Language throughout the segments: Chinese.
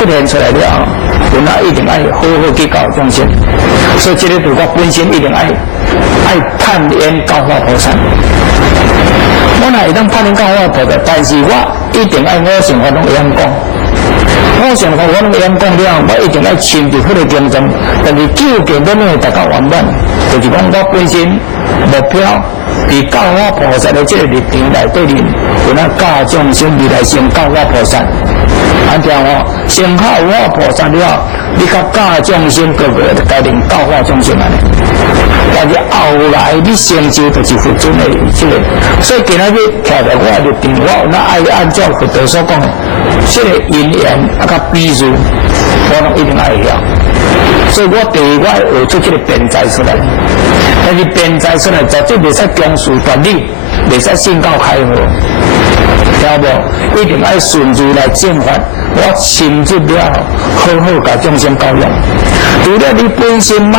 出现出来了，我那一定爱好好去教众生。所以这个对我本身一定爱攀缘教化菩萨。我哪会当攀缘教化菩萨？但是我一定爱我想法拢会晓讲。我想法我拢会晓讲了，我一定爱亲自迄个经中，但是究竟要能达到圆满，就是讲我本身目标。伫教化菩萨的这个立场内底面，有那教众生未来先教化菩萨，安听哦，先教化菩萨了，你甲教众生个个决定教化众生安尼。但是后来你成就就是佛尊的这个，所以今仔日徛在我的立场，我有那爱按照佛陀所讲的，这个因缘啊甲比喻，我拢一定爱晓。所以我第一我学出这个辩才出来。但是辩才出来，绝对袂使强词夺理，袂使信教开河，听无？一定要顺序来正法。我深入了，好好甲众生教养。除了你本身卖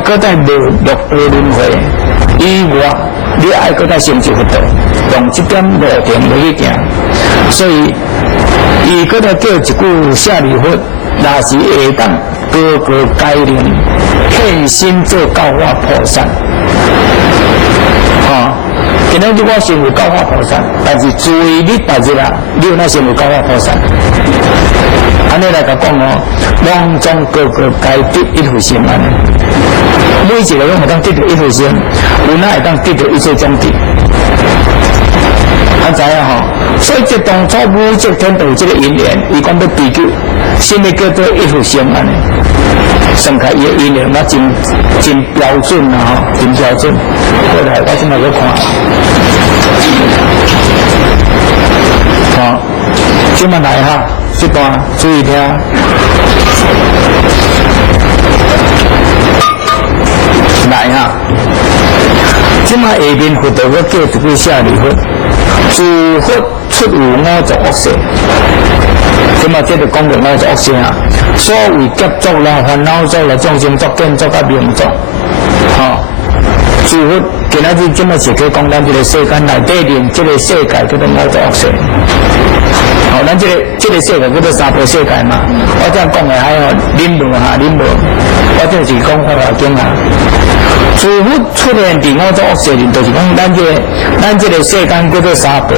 搁在六道轮回以外，你爱搁在成就佛道，用这点路程来去行。所以，伊搁在叫一句舍利弗，若是会当个个改良。献心做教化菩萨，今天我成为教化菩萨，但是注意你大日啦，你有那成为教化菩萨，安尼来甲讲哦，拢总个个该得一佛心安尼，每一个人会当得到一佛心，有哪会当得到一切种子，安知影吼？所以这当初武则天就有这个因缘，伊讲要追究，什么叫做一佛心安尼？算开伊的因缘，那真标准啊，吼，真标准。过来，我现在去看，今麦来哈，这段注意听。来哈，今麦下面佛陀我叫一句舍利弗，诸佛出有五种恶世。今麦这个讲到五种恶世啊，所谓劫作啦、烦恼作啦、众生作、见作、甲名作，诸佛今仔日今麦是去讲咱这个世间内底面，这个世界叫做五种恶世。咱这个世界叫做三宝世界嘛，我这样讲的还有恁无哈，恁无，我这是讲法华经啊。诸佛出现伫五种恶世里，就是讲咱这个世间叫做三宝。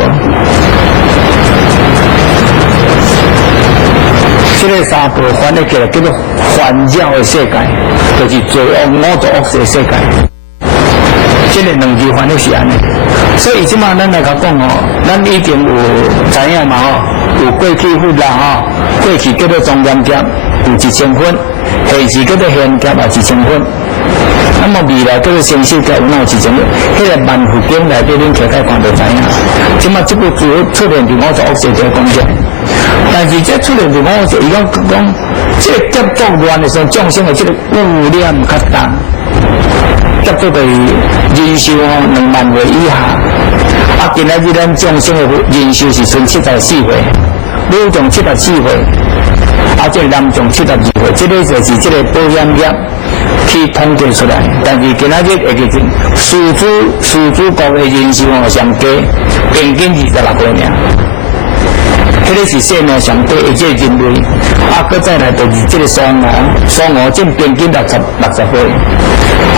这个三宝翻译起来叫做烦扰的世界，就是罪恶五种恶世世界。这个两句翻译是安尼，所以即马咱来甲讲哦，咱已经有知影嘛有过去佛啦过去叫做庄严劫有1000分，现时叫做现劫也1000分。那么未来叫做生死劫有哪有1000分？迄个万佛经内底恁摕开看就知影。即马这部主出现伫五种恶世就讲者，但是这出现伫五种恶世，伊讲这个劫作乱的时候，众生的这个污染较重。劫做对人寿2万岁以下，今仔日咱众生的人寿是剩74岁，女众74岁，这个男众72岁，这个就是这个保险业去统计出来。但是今仔日会记住，属主国的人寿上低，平均26岁尔。这个是生命上低的这个人类，搁再来就是这个双鹅正平均60岁。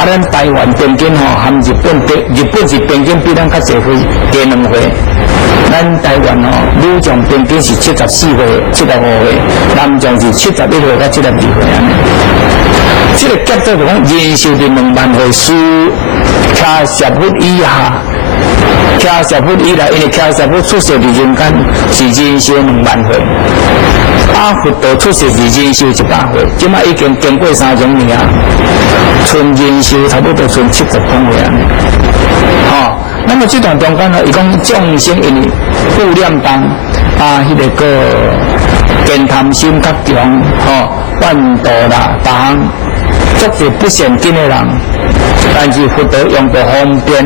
咱台湾平均含日本是平均比咱较侪岁，加2岁。咱台湾女众平均是74岁、75岁，男众是71岁到72岁安尼。这个结果就讲人寿伫2万岁，属骑10分以下。骑10分以内，因为骑10分出世伫人间是人寿2万岁，佛陀出世是人寿100岁，即摆已经经过3000年啊，剩人寿差不多剩70多岁安尼。那么这段中间伊讲众生因为负念重迄个个见贪心较强，怨妒啦，别项足是不善根的人，但是佛陀用个方便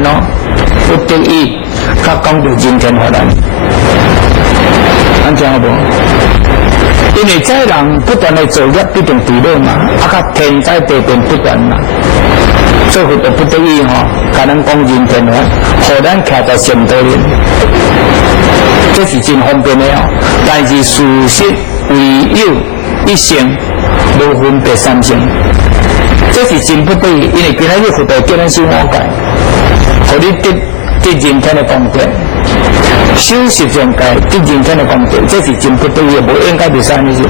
不得已，甲讲到人天法难，安怎无？因为这人不断的造业，必定堕落嘛，甲天灾地变不断嘛，所以佛陀不得已甲咱讲人天法，互咱徛在善道里，这是真方便的但是事实为有一生，无分别三生，这是真不对，因为今仔日佛陀叫咱修我界，互你得人天的功德，修习上界得人天的功德，这是真不对的，无应该第三个是。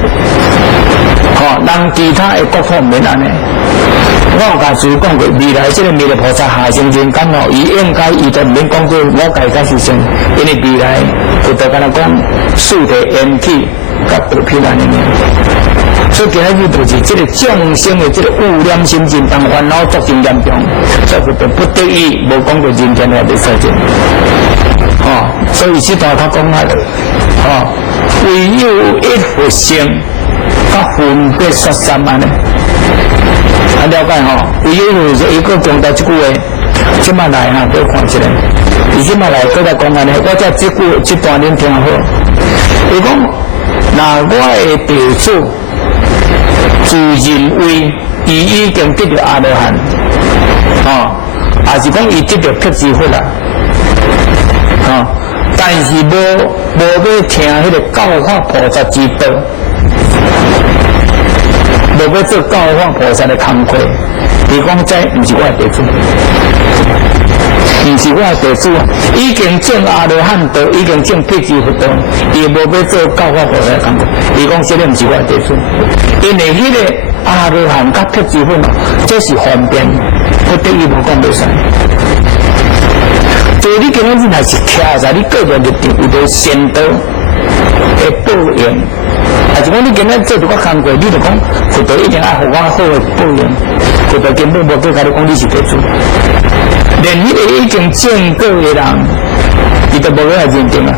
人其他的国法唔免安尼。我有甲诸讲过，未来这个弥勒菩萨下生人间哦，伊应该伊都唔免讲做我界解释性，因为未来佛陀跟他讲四谛缘起甲道品安尼。所以今仔日就是这个众生的这个污染心真重，烦恼作真严重，所以佛陀不得已无讲过人间话的事情。所以这段他讲下了，唯有一佛性，甲分别说三安尼。了解唯有是一个讲到这句话，即摆来给我看一下。伊即摆来搁来讲安尼，我才这段恁听好。伊讲，那我的弟子自认为伊已经得到阿罗汉，也是讲伊得到辟支佛啦，但是无要听迄个教化菩萨之道。无要做教化菩萨的工课，伊讲这毋是我的弟子，毋是我的弟子，已经证阿罗汉道，已经证辟支佛道，伊无要做教化菩萨的工课，伊讲这个毋是我的弟子，因为迄个阿罗汉甲辟支佛这是方便，不得已无讲袂使。所以你今日若是徛在你个人立场，有着先道的报应。还是讲你今日做一个工作，你就讲佛陀一定爱互我好的报应，佛陀根本无对甲你讲你是弟子，连迄个已经证果的人，伊都无要来认定啊。